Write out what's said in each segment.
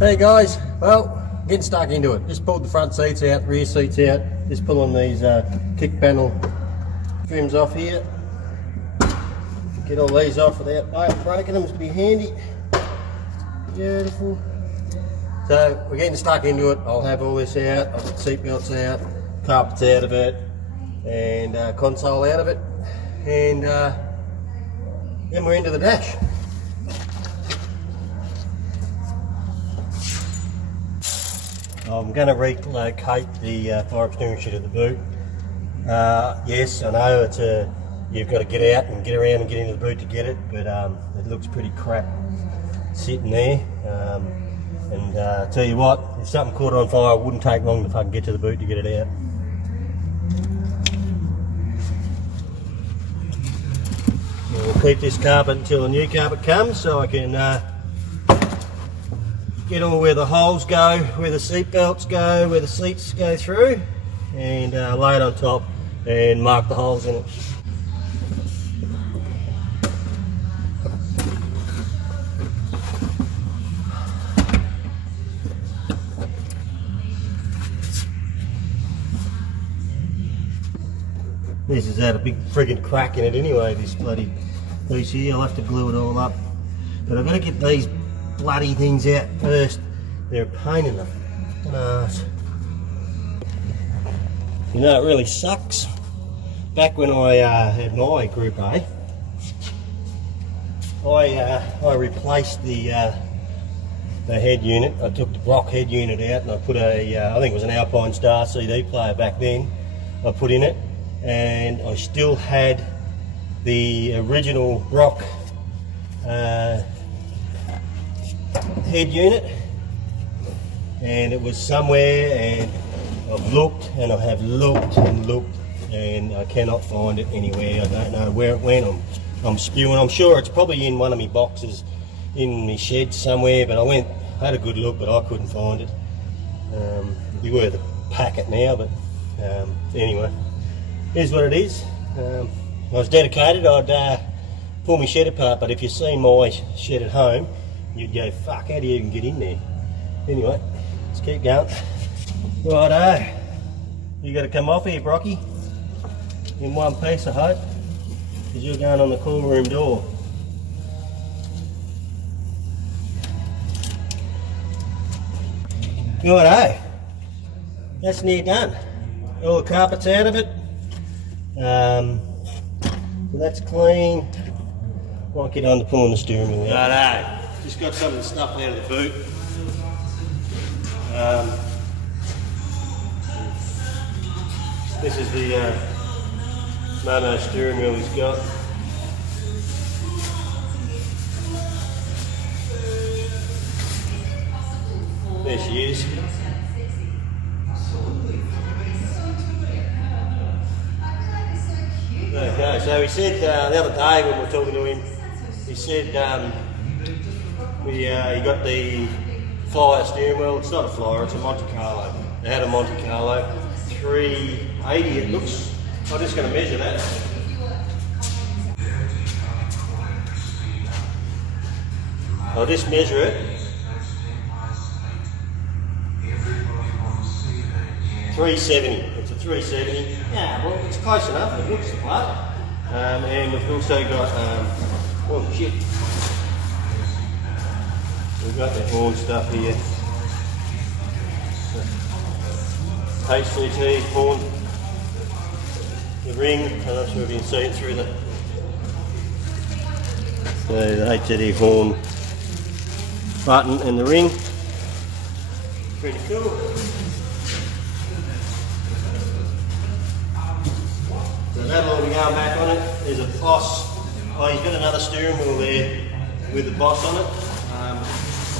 Hey guys, well, getting stuck into it. Just pulled the front seats out, rear seats out, just pulling these kick panel trims off here. Get all these off without breaking them, to be handy. Beautiful. So we're getting stuck into it. I'll have all this out, I'll put seat belts out, carpets out of it, and console out of it, and then we're into the dash. I'm going to relocate the fire extinguisher to the boot. Yes, I know it's you've got to get out and get around and get into the boot to get it, but it looks pretty crap sitting there. And tell you what, if something caught on fire, it wouldn't take long to fucking get to the boot to get it out. We'll keep this carpet until the new carpet comes, so I can get all where the holes go, where the seat belts go, where the seats go through, and lay it on top and mark the holes in it. This has had a big friggin' crack in it anyway, this bloody piece here. I'll have to glue it all up. But I've got to get these bloody things out first. They're a pain in the ass. You know, it really sucks. Back when I had my Group A, I replaced the head unit. I took the block head unit out and I put I think it was an Alpine Star CD player back then. I put in it, and I still had the original Brock head unit, and it was somewhere, and I've looked and I have looked and looked and I cannot find it anywhere. I don't know where it went. I'm spewing. I'm sure it's probably in one of my boxes in my shed somewhere, but I had a good look, but I couldn't find it. It'd be worth a packet now, but anyway, here's what it is. I was dedicated. I'd pull my shed apart, but if you've seen my shed at home, you'd go, fuck, how do you even get in there? Anyway, let's keep going. Righto, you got to come off here, Brocky, in one piece, I hope, because you're going on the cool room door. Righto, that's near done. All the carpet's out of it. So that's clean. Might get on to pulling the steering wheel out. Righto. Just got some of the stuff out of the boot. This is the mono steering wheel he's got. There she is. Okay, so he said the other day when we were talking to him, he said he got the Flyer steering wheel. It's not a Flyer, it's a Monte Carlo. They had a Monte Carlo 380 it looks. I'm just going to measure that. I'll just measure it. 370. It's a 370. Yeah, well, it's close enough. It looks the part. And we've also got oh shit. We've got the horn stuff here. HCT horn. The ring. I'm not sure if you can see it through the. So the HCT horn button and the ring. Pretty cool. So that'll all be going back on it. There's a Boss. Oh, he's got another steering wheel there with the Boss on it.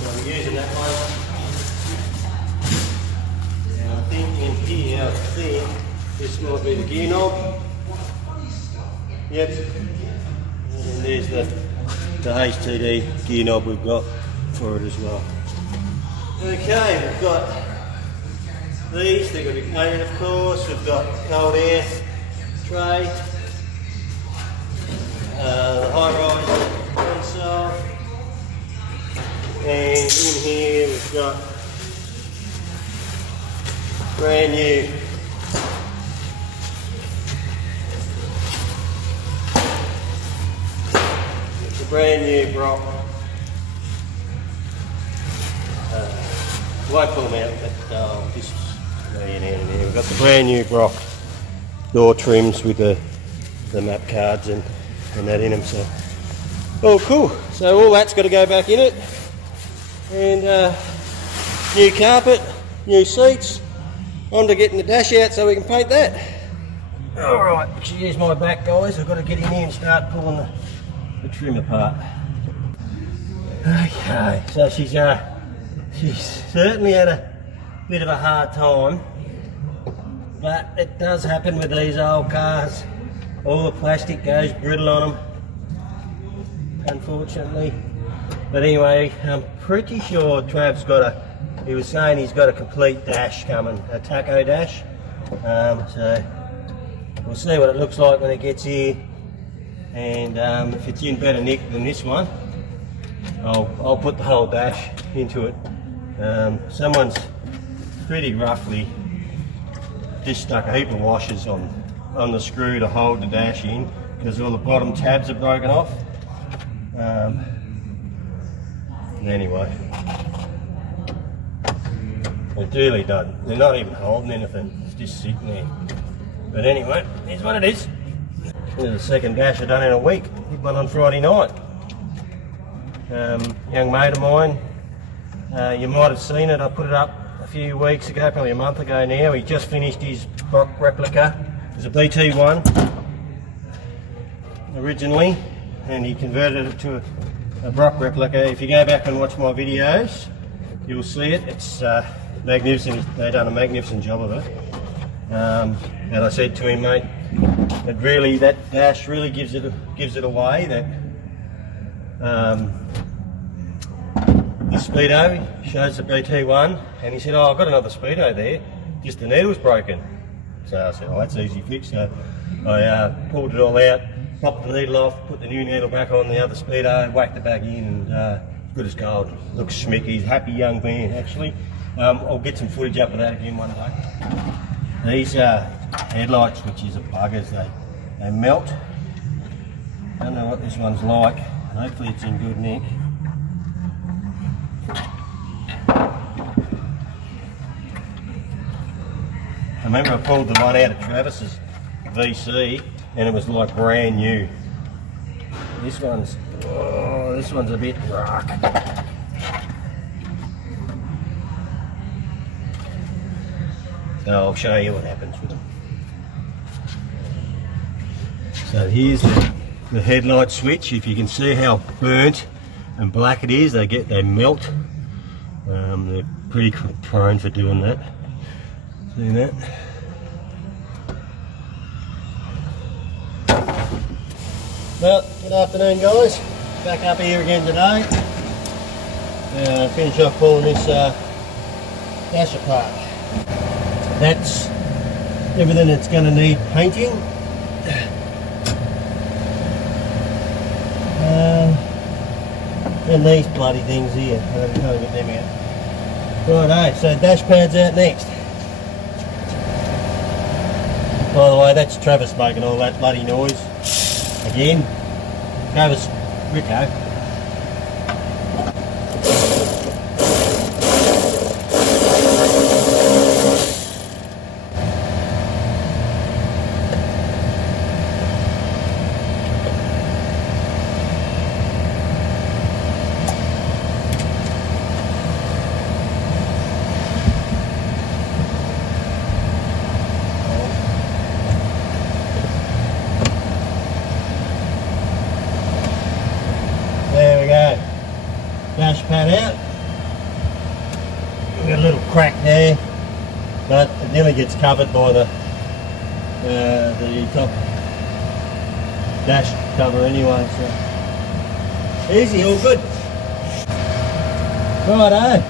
So we're using that one. And I think in here, I think this might be the gear knob. Yep. And there's the HTD gear knob we've got for it as well. Okay, we've got these. They're going to be painted, of course. We've got cold air tray, the high-rise console, and in here we've got brand new. It's a brand new Brock. Won't pull them out, but just we've got the brand new Brock door trims with the map cards and that in them. So, oh cool. So all that's got to go back in it, and new carpet, new seats. On to getting the dash out so we can paint that. All right, here's my back, guys. I've got to get in here and start pulling the trim apart. Okay, so she's certainly had a bit of a hard time, but it does happen with these old cars. All the plastic goes brittle on them, unfortunately. But anyway, I'm pretty sure Trav's he was saying he's got a complete dash coming, a taco dash. So we'll see what it looks like when it gets here, and if it's in better nick than this one, I'll put the whole dash into it. Someone's pretty roughly just stuck a heap of washers on the screw to hold the dash in, because all the bottom tabs are broken off. Anyway, it really doesn't. They're not even holding anything. It's just sitting there. But anyway, here's what it is. This is the second dash I've done in a week. Hit one on Friday night. Young mate of mine, you might have seen it. I put it up a few weeks ago, probably a month ago now. He just finished his Brock replica. It was a BT1 originally, and he converted it to a Brock replica. If you go back and watch my videos, you'll see it. It's magnificent. They've done a magnificent job of it. And I said to him, mate, that dash really gives it away. That the Speedo shows the BT1, and he said, oh, I've got another Speedo there, just the needle's broken. So I said, oh, that's easy fix. So I pulled it all out, popped the needle off, put the new needle back on the other Speedo, whacked it back in, and good as gold. Looks schmicky. He's a happy young man, actually. I'll get some footage up of that again one day. These headlight switches are buggers. They melt. I don't know what this one's like. Hopefully it's in good nick. I remember I pulled the one out of Travis's VC and it was like brand new. This one's a bit rock. So I'll show you what happens with them. So here's the headlight switch. If you can see how burnt and black it is, they melt. They're pretty prone for doing that. See that? Well, good afternoon, guys. Back up here again today. Finish off pulling this dash apart. That's everything that's going to need painting. And these bloody things here. I can't get them out. Righto, so dash pad's out next. By the way, that's Travis making all that bloody noise. Again, Travis Rico. Dash pad out. We've got a little crack there, but it nearly gets covered by the top dash cover anyway, so easy, all good. Righto,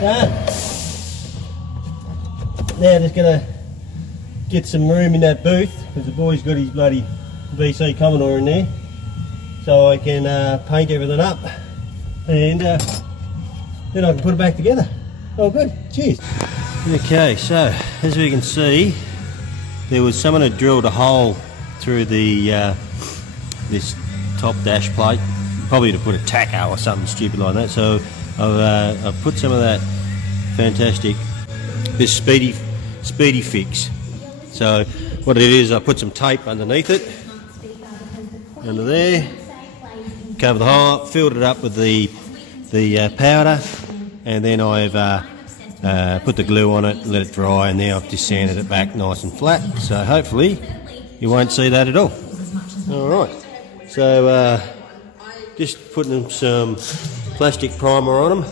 done. Now just gonna get some room in that booth because the boy's got his bloody VC Commodore in there, so I can paint everything up. And then I can put it back together. Oh good, cheers. Okay, so as we can see, there was someone who drilled a hole through the this top dash plate, probably to put a taco or something stupid like that. So I've put some of that fantastic, this speedy fix. So what it is, I put some tape underneath it, under there, cover the hole up, filled it up with the powder, and then I've put the glue on it, let it dry, and now I've just sanded it back nice and flat. So hopefully you won't see that at all. Alright, so just putting some plastic primer on them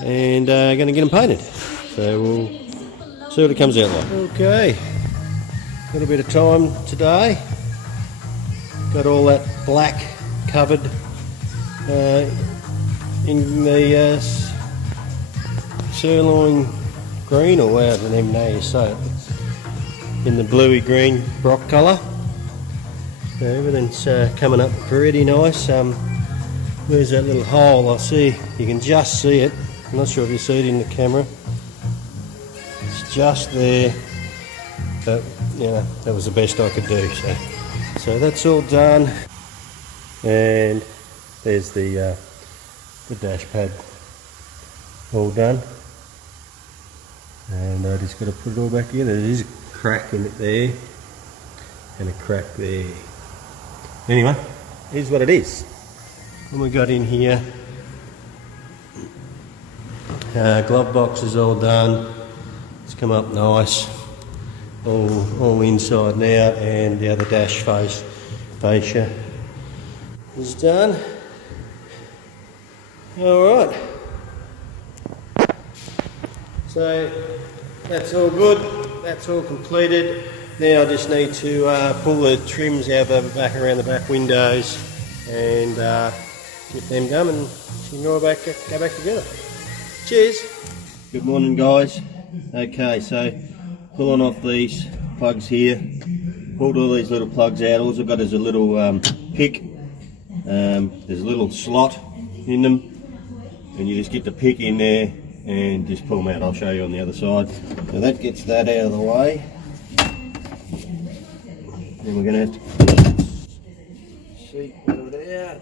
and going to get them painted. So we'll see what it comes out like. Okay, got a bit of time today. Got all that black covered in the sirloin green, or however the name you say it, in the bluey green brock colour. So everything's coming up pretty nice. Where's that little hole? I see, you can just see it. I'm not sure if you see it in the camera. It's just there, but you know, that was the best I could do. So that's all done, and there's the dash pad all done. And I just got to put it all back together. There's a crack in it there, and a crack there. Anyway, here's what it is. What we got in here, glove box is all done. It's come up nice, all inside now, and the other dash fascia is done. All right. So that's all good, that's all completed. Now I just need to pull the trims out of the back around the back windows and get them done, and she can go back together. Cheers! Good morning guys. Okay, so pulling off these plugs here, pulled all these little plugs out. All I've got is a little pick. There's a little slot in them, and you just get the pick in there and just pull them out. I'll show you on the other side. So that gets that out of the way. Then we're going to have to pull the seat out.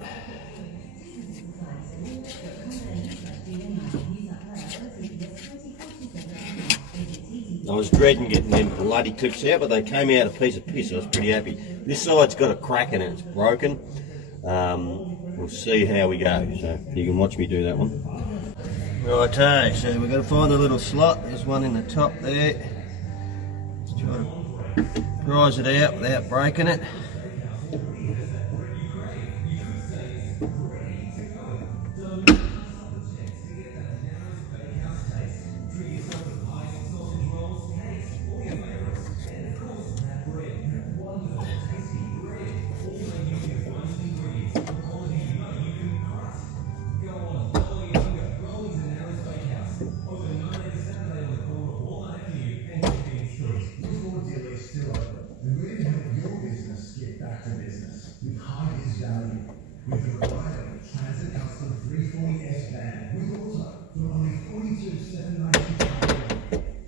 I was dreading getting them bloody clips out, but they came out a piece of piss. I was pretty happy. This side's got a crack in it, it's broken. We'll see how we go, so you can watch me do that one. Righto, so we're going to find a little slot. There's one in the top there. Just try to prise it out without breaking it.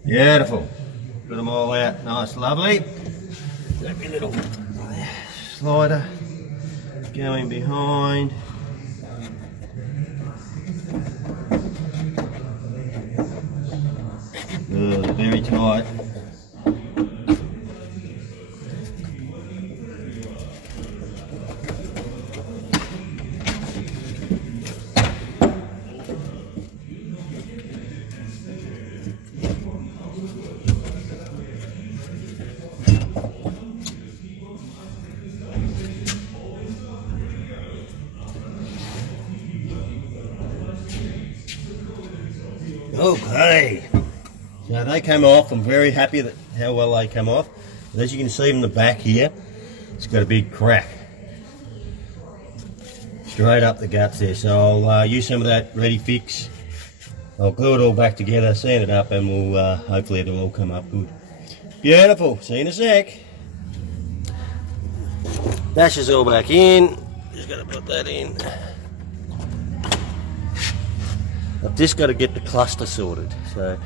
Beautiful. Got them all out, nice, lovely. Got my little slider going behind. They're very tight. Okay, so they came off. I'm very happy that how well they come off. But as you can see from the back here, it's got a big crack straight up the guts there. So I'll use some of that ready fix. I'll glue it all back together, sand it up, and we'll hopefully it'll all come up good. Beautiful. See you in a sec. Dash is all back in. Just got to put that in. I've just got to get the cluster sorted. So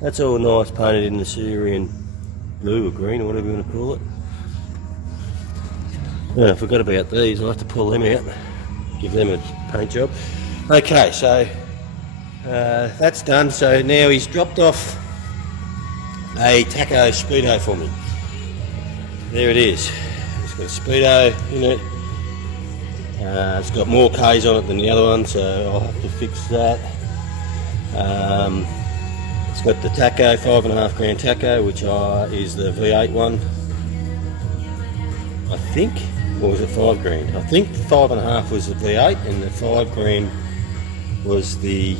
That's all nice, painted in the Syrian blue or green or whatever you want to call it. Oh, I forgot about these. I'll have to pull them out, give them a paint job. Okay, so that's done. So now he's dropped off a taco Speedo for me. There it is. It's got a Speedo in it. It's got more K's on it than the other one, so I'll have to fix that. It's got the taco, 5.5 grand taco, which is the V8 one, I think. Or was it 5 grand? I think 5.5 was the V8 and the 5 grand was the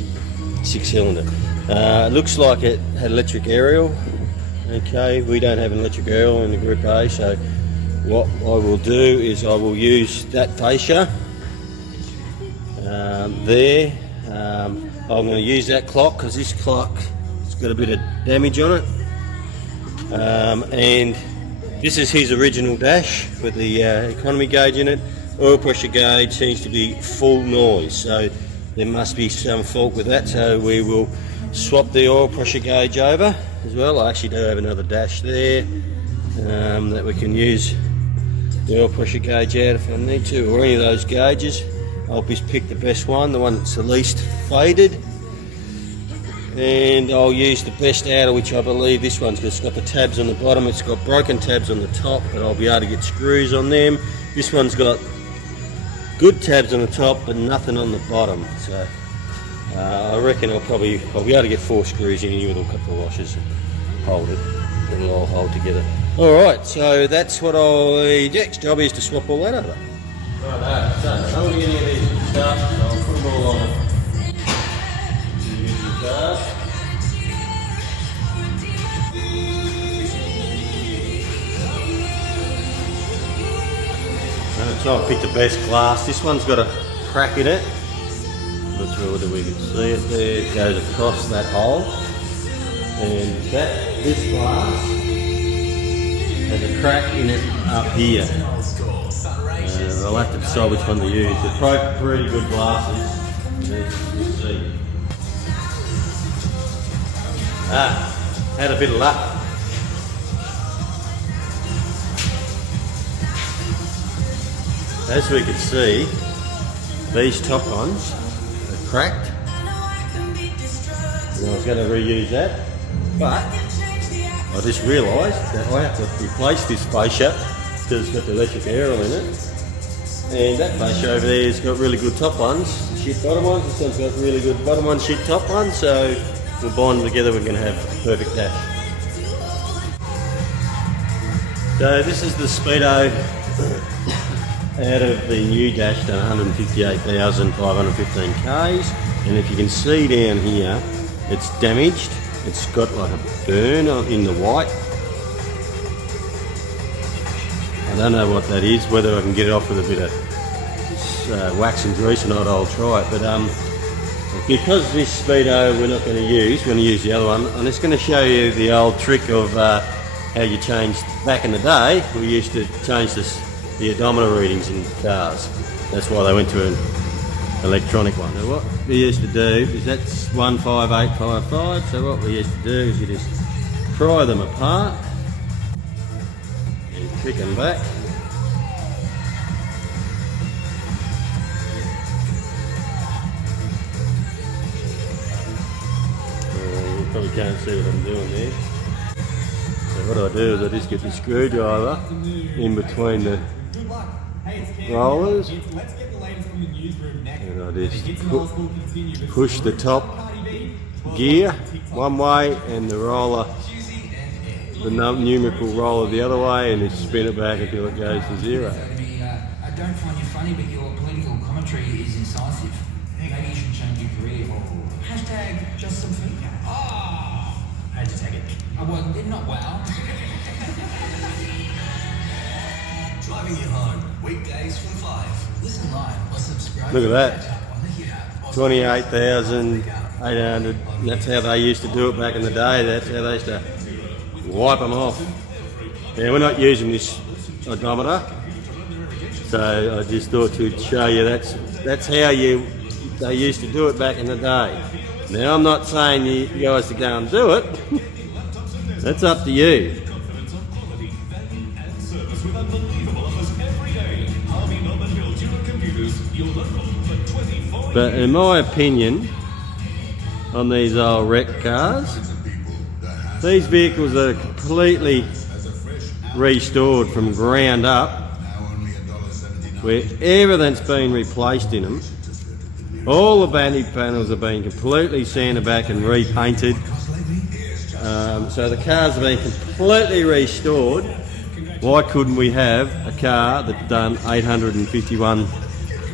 6-cylinder. It looks like it had electric aerial. Okay, we don't have an electric aerial in the Group A, so what I will do is I will use that fascia there. I'm going to use that clock because this clock has got a bit of damage on it. And this is his original dash with the economy gauge in it. Oil pressure gauge seems to be full noise, so there must be some fault with that, so we will swap the oil pressure gauge over as well. I actually do have another dash there that we can use the oil pressure gauge out if I need to, or any of those gauges. I'll just pick the best one, the one that's the least faded, and I'll use the best out of which I believe this one's, because it's got the tabs on the bottom. It's got broken tabs on the top, but I'll be able to get screws on them. This one's got good tabs on the top but nothing on the bottom, so I reckon I'll be able to get 4 screws in here with a couple of washers and hold it, and it'll all hold together. Alright, so that's what next job is to swap all that over. Right, so I'm going to get any of these stuff, so I'll put them all on I'm going to try and pick the best glass. This one's got a crack in it. Not sure whether we can see it there. It goes across that hole. And this glass has a crack in it up here. I'll have to decide which one to use. They're both pretty good glasses. Let's see. Had a bit of luck. As we can see, these top ones are cracked. And I was going to reuse that, but I just realised that I have to replace this fascia because it's got the electric aerial in it. And that fascia over there has got really good top ones, shit bottom ones. This one's got really good bottom ones, shit top ones. So we'll bind them together, we're going to have a perfect dash. So this is the Speedo out of the new dash, done 158,515 Ks. And if you can see down here, it's damaged. It's got like a burn in the white. I don't know what that is, whether I can get it off with a bit of wax and grease or not, I'll try it. But because this Speedo we're not going to use, we're going to use the other one. I'm just going to show you the old trick of how you changed. Back in the day, we used to change the odometer readings in cars. That's why they went to an electronic one. Now what we used to do is that's 15855, so what we used to do is you just pry them apart and pick them back. You probably can't see what I'm doing there. So what I do is I just get the screwdriver in between the rollers, and I just push the top gear one way and the roller, the numerical roller the other way, and just spin it back until it goes to 0. I don't find you funny, but your political commentary is incisive. Maybe you should change your career. Hashtag just some feedback. Oh, how'd you take it? Well, not well. Driving you home, weekdays from 5. Listen live or subscribe. Look at that, 28,800. That's how they used to do it back in the day. That's how they used to wipe them off. Yeah, we're not using this odometer, so I just thought to show you that's how they used to do it back in the day. Now I'm not saying you guys to go and do it. That's up to you. But in my opinion, on these old wreck cars, these vehicles are completely restored from ground up, where everything's been replaced in them. All the vanity panels have been completely sanded back and repainted. So the cars have been completely restored. Why couldn't we have a car that's done 851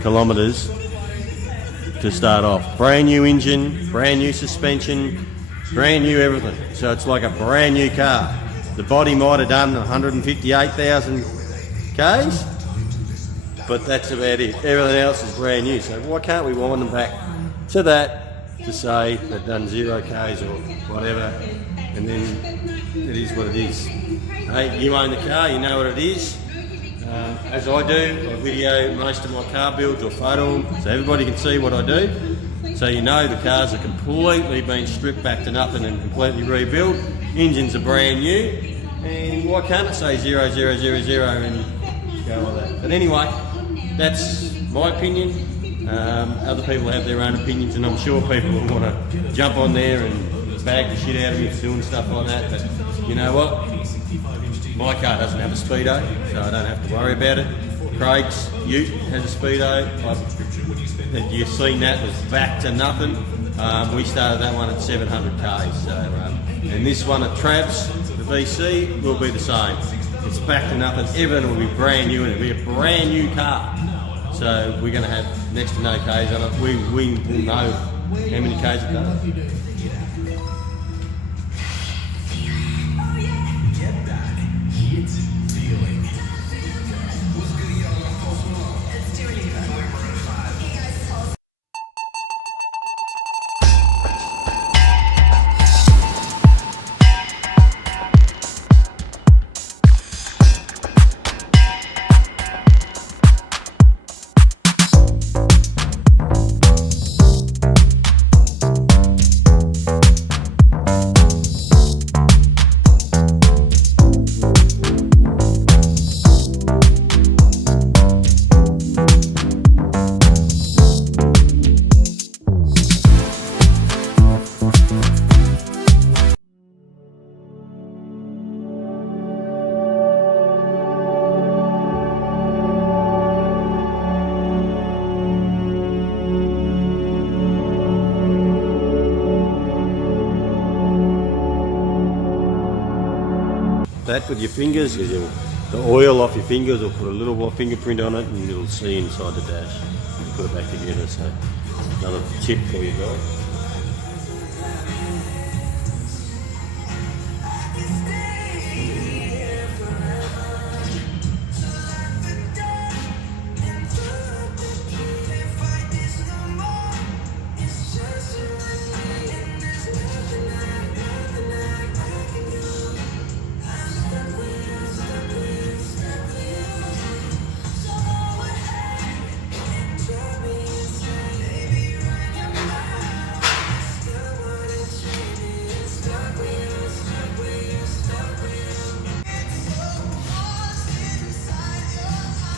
kilometres to start off? Brand new engine, brand new suspension, brand new everything. So it's like a brand new car. The body might have done 158,000 Ks, but that's about it. Everything else is brand new. So why can't we wind them back to that to say they've done 0 Ks or whatever, and then it is what it is. Hey, you own the car, you know what it is. As I do, I video most of my car builds or photo them so everybody can see what I do. So you know the cars are completely been stripped back to nothing and completely rebuilt. Engines are brand new, and why can't it say 0, 0, 0, 0 and go like that? But anyway, that's my opinion. Other people have their own opinions, and I'm sure people will want to jump on there and bag the shit out of me for doing stuff like that. But you know what? My car doesn't have a Speedo, so I don't have to worry about it. Craig's Ute has a Speedo. You've seen that was back to nothing. We started that one at 700 Ks. So, and this one at Trav's, the VC, will be the same. It's back to nothing. Everything will be brand new, and it'll be a brand new car. So we're going to have next to no Ks on it. We will know how many Ks it does. That with your fingers, the oil off your fingers, or put a little fingerprint on it and you'll see inside the dash. You put it back together, so another tip for you guys.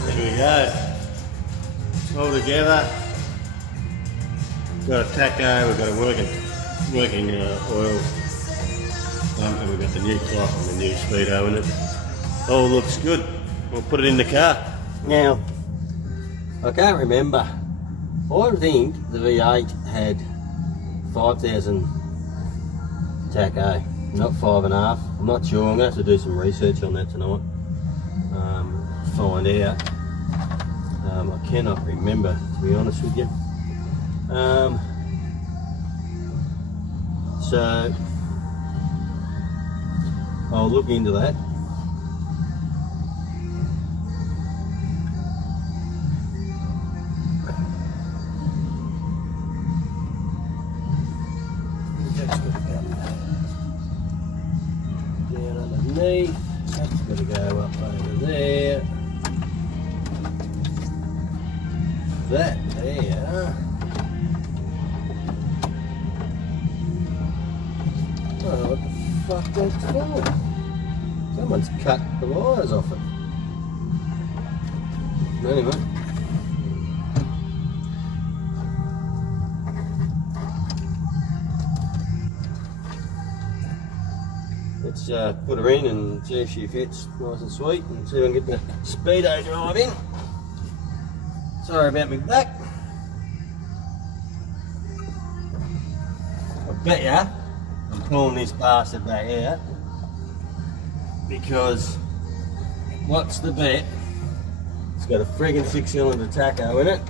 There we go. All together. Got a taco, we've got a working oil pump, and we've got the new cloth and the new Speedo in it. All looks good. We'll put it in the car. Now, I can't remember. I think the V8 had 5,000 taco, not 5.5. I'm not sure. I'm going to have to do some research on that tonight. Find out. I cannot remember, to be honest with you. So I'll look into that. That's got to go down underneath. That's got to go up over there. That there fuck that's for? Someone's cut the wires off it. Anyway. Let's put her in and see if she fits nice and sweet, and see if I can get the Speedo drive in. Sorry about my back. I bet ya I'm pulling this bastard back out because what's the bet? It's got a friggin' 6-cylinder tacho in it,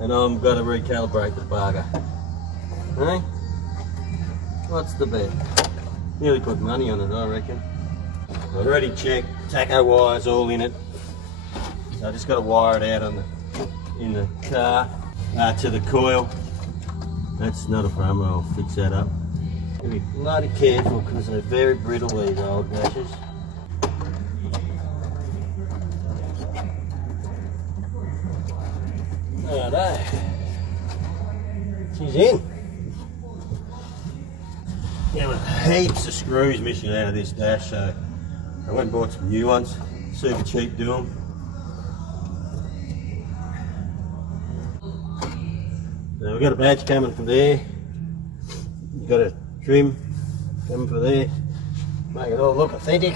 and I've got to recalibrate the bugger. Hey? What's the bet? Nearly put money on it, I reckon. I've already checked, tacho wires all in it. So I just got to wire it out in the car to the coil. That's not a problem, I'll fix that up. Gotta be bloody careful because they're very brittle, these old dashes. Righto. She's in. Yeah, with heaps of screws missing out of this dash, so I went and bought some new ones. Super cheap, do them. So we've got a badge coming for there. You've got a trim coming for there. Make it all look authentic.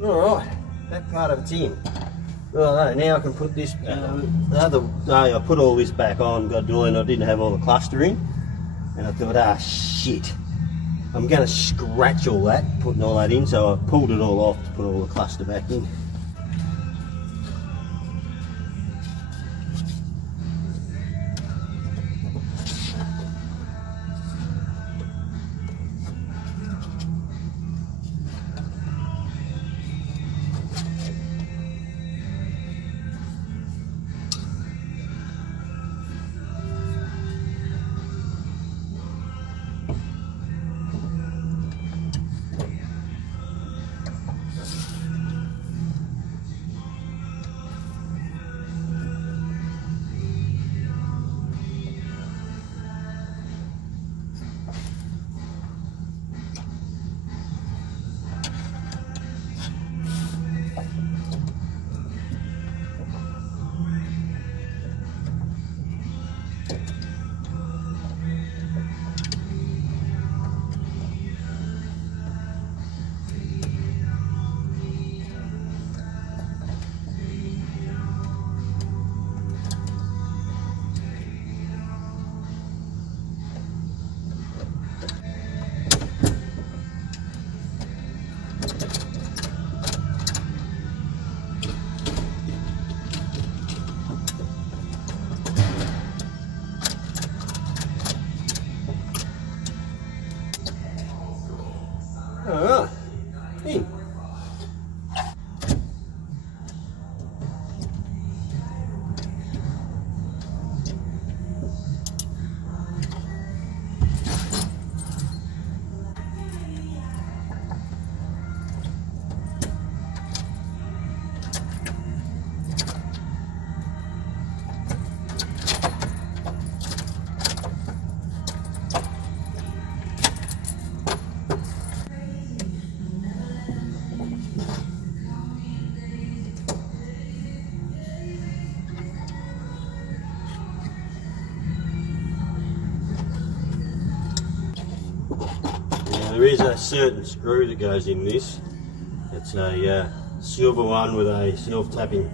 Alright, that part of it's in. Right, now I can put this back on. The other day I put all this back on, got doing, I didn't have all the cluster in. And I thought, ah shit, I'm going to scratch all that, putting all that in, so I pulled it all off to put all the cluster back in. Alright, in. There is a certain screw that goes in this. It's a silver one with a self-tapping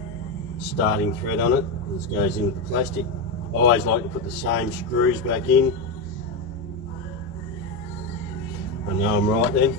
starting thread on it. This goes into the plastic. I always like to put the same screws back in. I know I'm right then.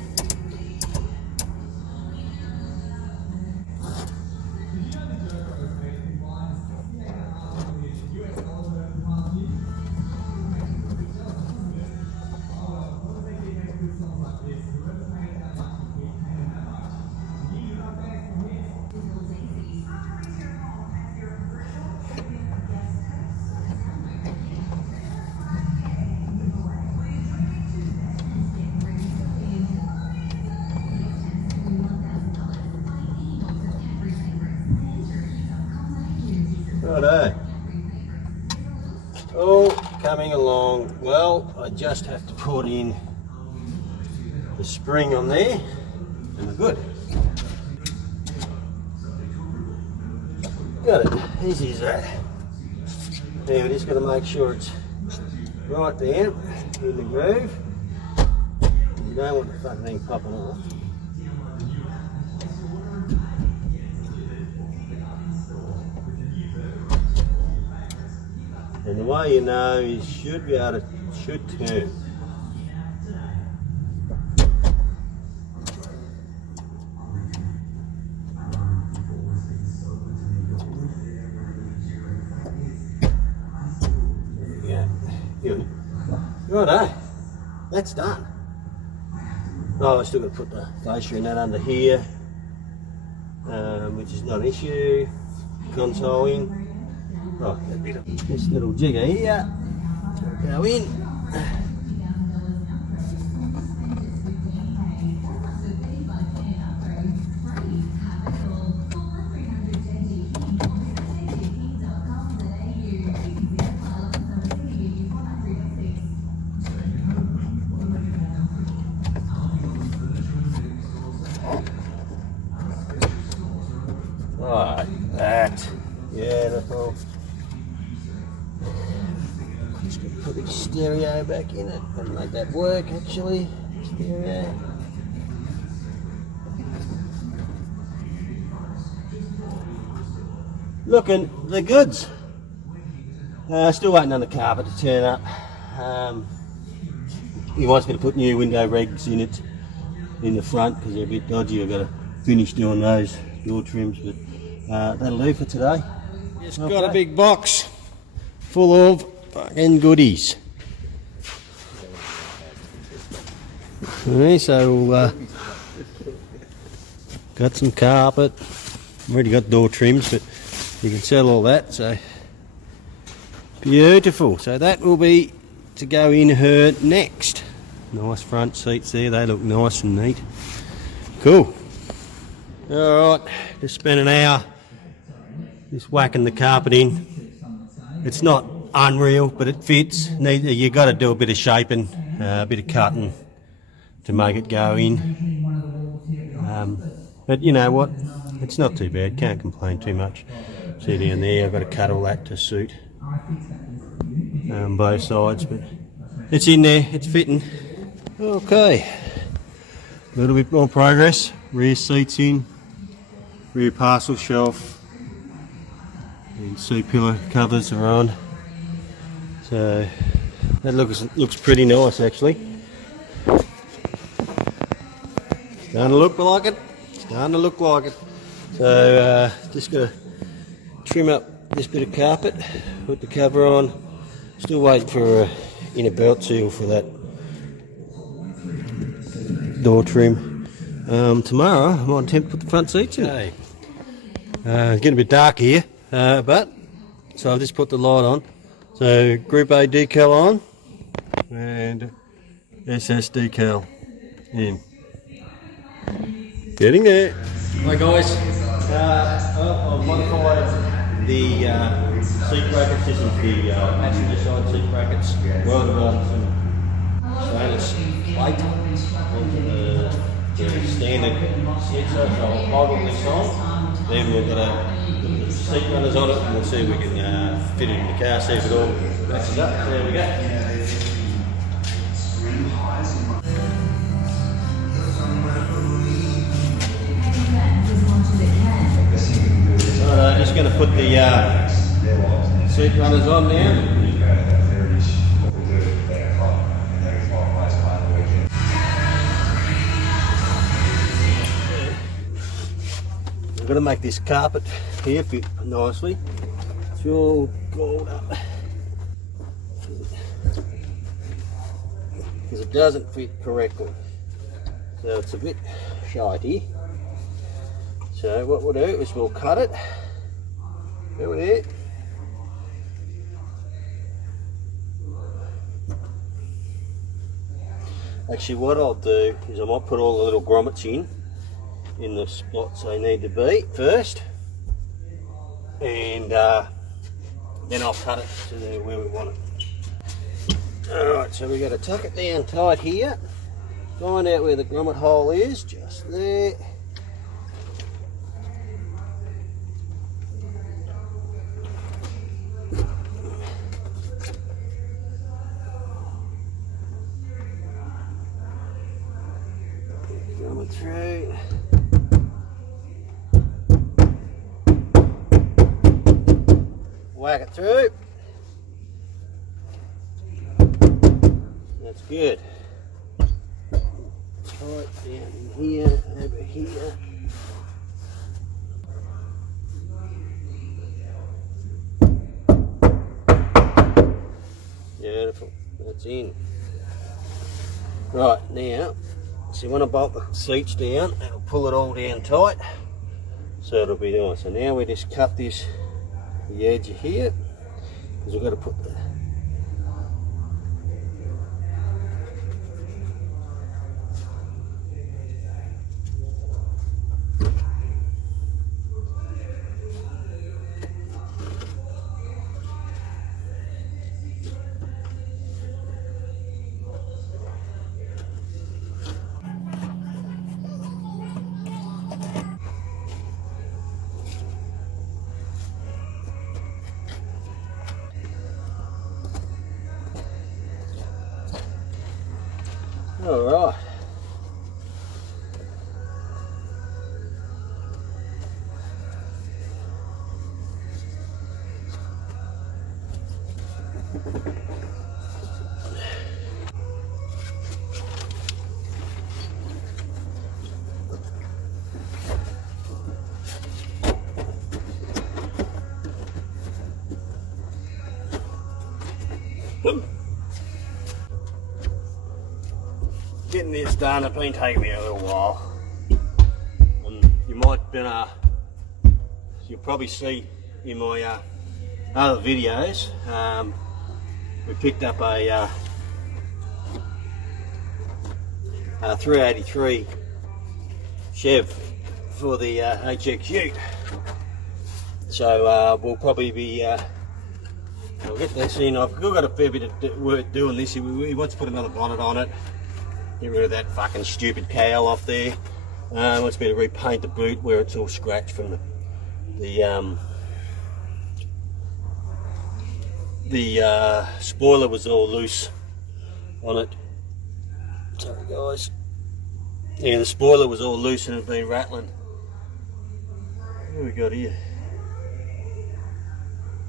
Righto. All coming along well. I just have to put in the spring on there, and we're good. Got it, easy as that. Now we're just going to make sure it's right down in the groove. You don't want the fucking thing popping off. And the way you know is should be able to turn. Yeah, good. Righto, that's done. Oh, I still got to put the fascia in that under here, which is not an issue. Console in. Right, that bit of this little jigger here. Go in. Like that. Yeah, that's all. Just gonna put the stereo back in it and make that work actually. Stereo. Looking the goods. Still waiting on the carpet to turn up. He wants me to put new window regs in it in the front because they're a bit dodgy. I've got to finish doing those door trims, but that'll do for today. Just got a big box full of fucking goodies. Okay, so got some carpet. Already got door trims, but you can sell all that. So beautiful. So that will be to go in her next. Nice front seats there. They look nice and neat. Cool. All right, just spent an hour just whacking the carpet in. It's not unreal, but it fits. You got to do a bit of shaping, a bit of cutting to make it go in. But you know what? It's not too bad. Can't complain too much. See down there, I've got to cut all that to suit both sides, but it's in there. It's fitting. Okay, a little bit more progress. Rear seats in, rear parcel shelf. And C-pillar covers are on, so that looks pretty nice actually. Starting to look like it. Starting to look like it. So just got to trim up this bit of carpet, put the cover on. Still waiting for a inner belt seal for that door trim. Tomorrow I might attempt to put the front seats in. It's getting a bit dark here. But so I've just put the light on. So Group A decal on and SS decal in. Getting there. Hi guys. I've modified the seat bracket systems, the passenger side seat brackets, welded on some stainless plate onto the standard seat. So I'll model this on. Then we're going to put the seat runners on it and we'll see if we can fit it in the car, see if it all matches up. So there we go. Alright, just going to put the seat runners on now. I'm going to make this carpet here fit nicely. It's all galled up because it doesn't fit correctly, so it's a bit shitey. So what we'll do is we'll cut it over there. Actually, what I'll do is I might put all the little grommets in the spots they need to be first, and then I'll cut it to where we want it. Alright, so we've got to tuck it down tight here, find out where the grommet hole is, just there. Coming through. Whack it through. That's good. Tight down in here, over here. Beautiful. That's in. Right, now, so you want to bolt the seats down, that'll pull it all down tight. So it'll be nice. So now we just cut this, the edge here, because we've got to put the all right. Getting this done, it's been taking me a little while. You might, you'll probably see in my other videos, we picked up a 383 Chev for the HX Ute. So we'll probably be, we'll get this in. I've still got a fair bit of work doing this. He wants to put another bonnet on it. Get rid of that fucking stupid cowl off there. Wants me to repaint the boot where it's all scratched from the spoiler was all loose on it. Sorry guys. Yeah, the spoiler was all loose and it had been rattling. What have we got here?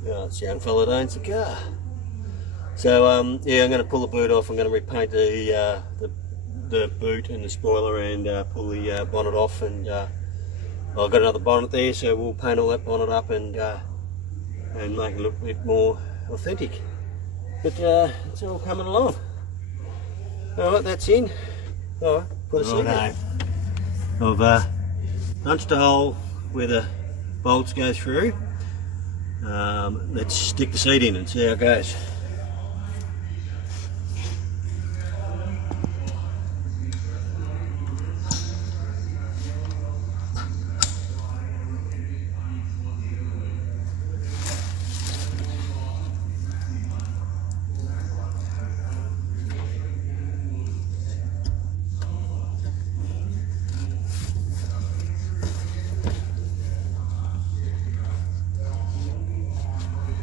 Oh, it's the young fella that owns the car. So yeah, I'm going to pull the boot off. I'm going to repaint the boot and the spoiler and pull the bonnet off, and I've got another bonnet there, so we'll paint all that bonnet up and make it look a bit more authentic. But it's all coming along. Alright, that's in. Alright, put a seat in. I've punched a hole where the bolts go through. Let's stick the seat in and see how it goes.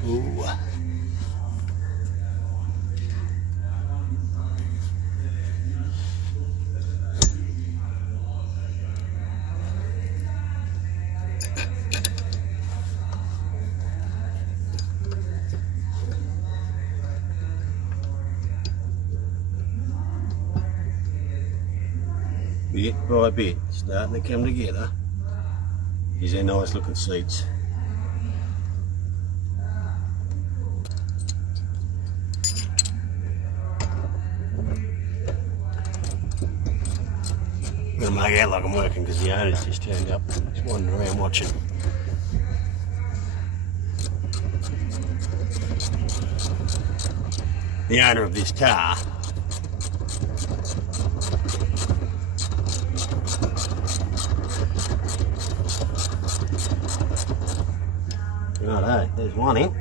Ooh. Bit by bit, starting to come together. These are nice looking seats. I'm going to make it out like I'm working because the owner's just turned up. He's wandering around watching. The owner of this car righto, there's one in.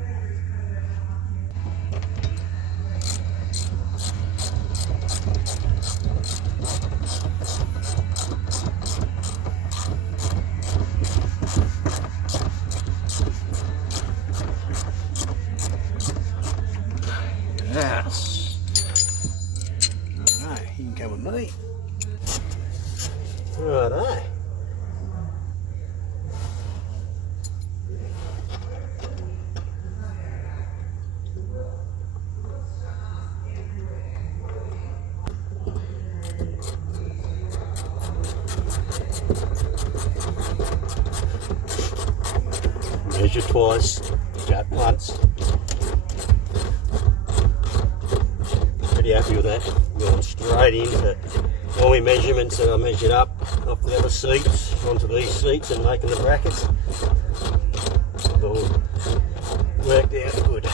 measure twice, cut once. Pretty happy with that. Going straight into all my measurements that I measured up off the other seats onto these seats and making the brackets. It's all worked out good.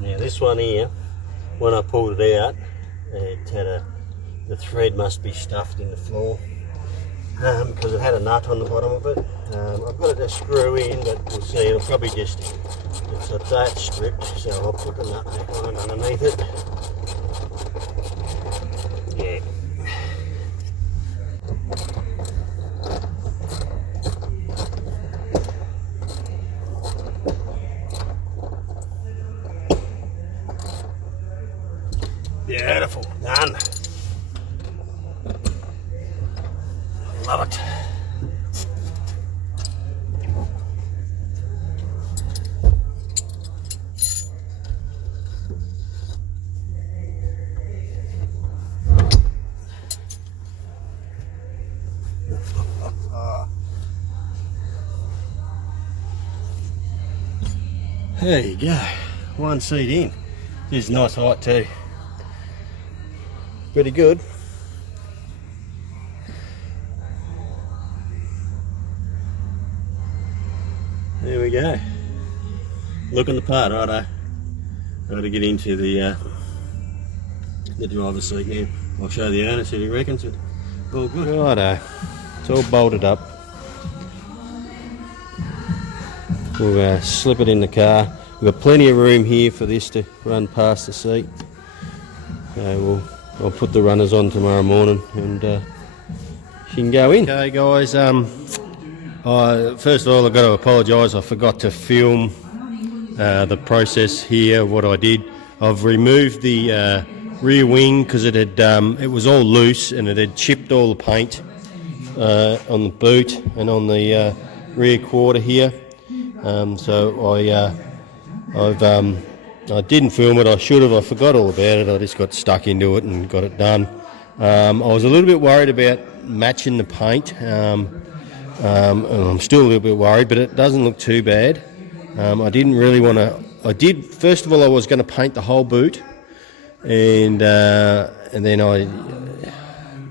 Now this one here, when I pulled it out, it had the thread must be stuffed in the floor because it had a nut on the bottom of it. I've got it to screw in, but we'll see. It'll probably just, it's a that stripped, so I'll put the nut back on underneath it. Yeah. Beautiful, done. Love it. There you go, one seat in. This is nice height too. Pretty good. There we go. Looking the part, righto. I've got to get into the driver's seat now. I'll show the owner, see what he reckons. It all good. Righto. It's all bolted up. We'll slip it in the car. We've got plenty of room here for this to run past the seat. So I'll put the runners on tomorrow morning and she can go in. Okay guys, first of all I've got to apologise, I forgot to film the process here, what I did. I've removed the rear wing because it was all loose and it had chipped all the paint on the boot and on the rear quarter here. So I didn't film it, I should have, I forgot all about it, I just got stuck into it and got it done. I was a little bit worried about matching the paint, and I'm still a little bit worried, but it doesn't look too bad. I didn't really want to, first of all I was going to paint the whole boot, and then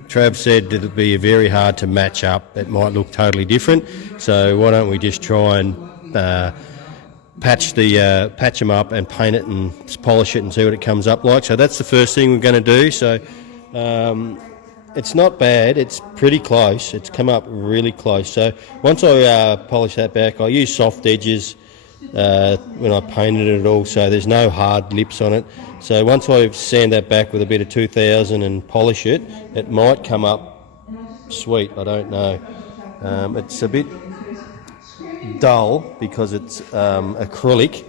Trav said that it'd be very hard to match up, it might look totally different, so why don't we just try and patch them up and paint it and polish it and see what it comes up like. So that's the first thing we're going to do. So it's not bad, it's pretty close, it's come up really close. So once I polish that back, I use soft edges when I painted it all, so there's no hard lips on it. So once I sand that back with a bit of 2000 and polish it, it might come up sweet, I don't know. It's a bit dull because it's acrylic,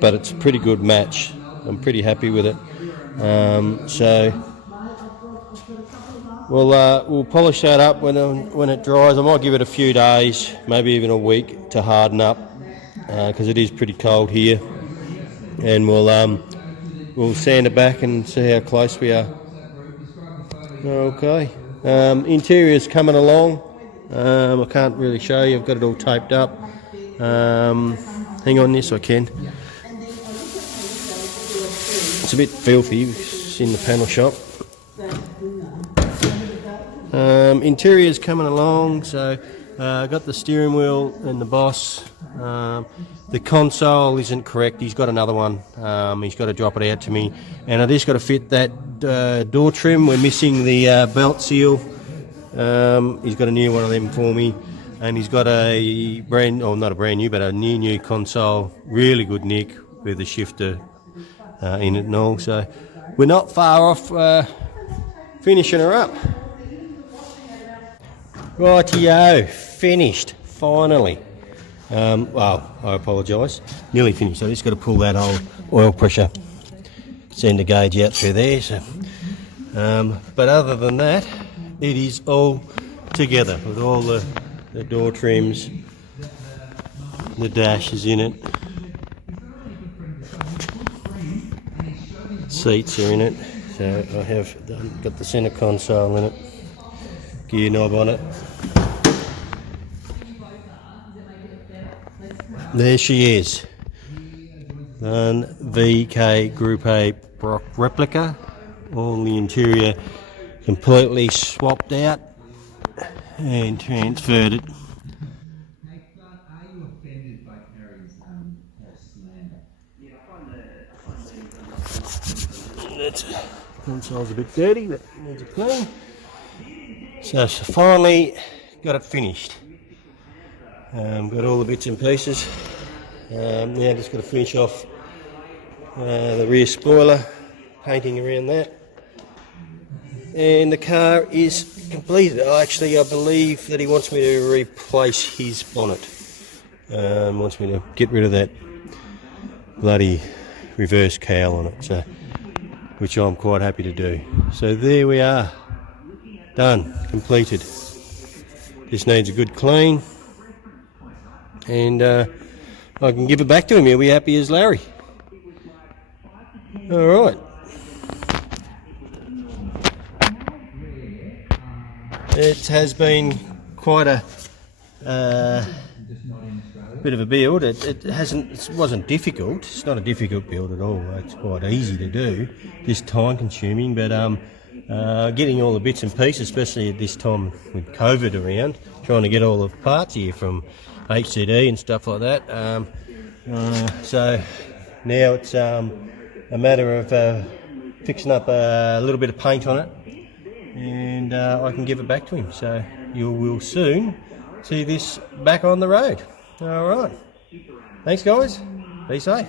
but it's a pretty good match. I'm pretty happy with it. So we'll polish that up when it dries. I might give it a few days, maybe even a week to harden up, because it is pretty cold here. And we'll sand it back and see how close we are. Okay. Interior's coming along. I can't really show you, I've got it all taped up. Hang on this, I can. It's a bit filthy, it's in the panel shop. Interior's coming along, so I got the steering wheel and the boss. The console isn't correct, he's got another one, he's got to drop it out to me, and I just got to fit that door trim. We're missing the belt seal. He's got a new one of them for me, and he's got a not a brand new, but a new console, really good nick with the shifter in it and all. So we're not far off finishing her up. Rightio, finished finally. Well, I apologise, nearly finished. I just got to pull that old oil pressure send a gauge out through there. So, but other than that, it is all together with all the door trims, the dash is in it, seats are in it. So I have got the centre console in it, gear knob on it. There she is, an VK Group A replica, all the interior completely swapped out and transferred it. That console's a bit dirty, that needs a clean. So finally got it finished. Got all the bits and pieces. Now just got to finish off the rear spoiler, painting around that. And the car is completed. I believe that he wants me to replace his bonnet. Wants me to get rid of that bloody reverse cowl on it, so, which I'm quite happy to do. So there we are, done, completed. Just needs a good clean, and I can give it back to him. He'll be happy as Larry. All right. It has been quite a bit of a build. It wasn't difficult. It's not a difficult build at all. It's quite easy to do, just time consuming. But getting all the bits and pieces, especially at this time with COVID around, trying to get all the parts here from HCD and stuff like that. So now it's a matter of fixing up a little bit of paint on it, and I can give it back to him. So you will soon see this back on the road. All right. Thanks, guys. Be safe.